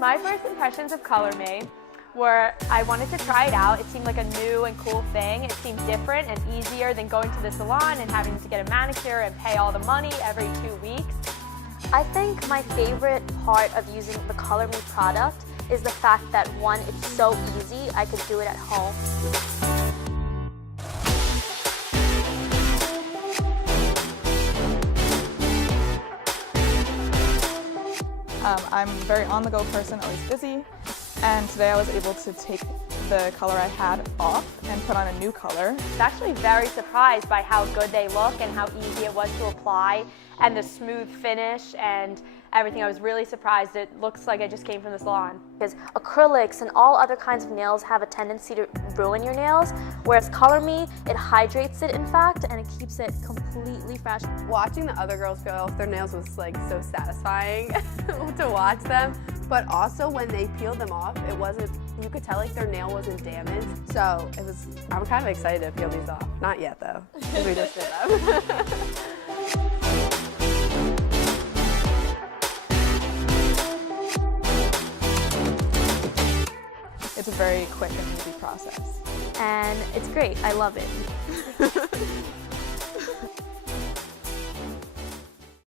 My first impressions of ColorMe were I wanted to try it out. It seemed like a new and cool thing. It seemed different and easier than going to the salon and having to get a manicure and pay all the money every 2 weeks. I think my favorite part of using the ColorMe product is the fact that, one, it's so easy, I could do it at home. I'm a very on-the-go person, always busy, and today I was able to take the color I had off and put on a new color. I was actually very surprised by how good they look and how easy it was to apply and the smooth finish and everything. I was really surprised. It looks like it just came from the salon. Because acrylics and all other kinds of nails have a tendency to ruin your nails, whereas ColorMe, it hydrates it in fact, and it keeps it completely fresh. Watching the other girls peel off their nails was like so satisfying to watch them, but also when they peeled them off, it wasn't, you could tell like their nail wasn't damaged. So it was, I'm kind of excited to peel these off. Not yet though, because we just did them. It's a very quick and easy process. And it's great, I love it.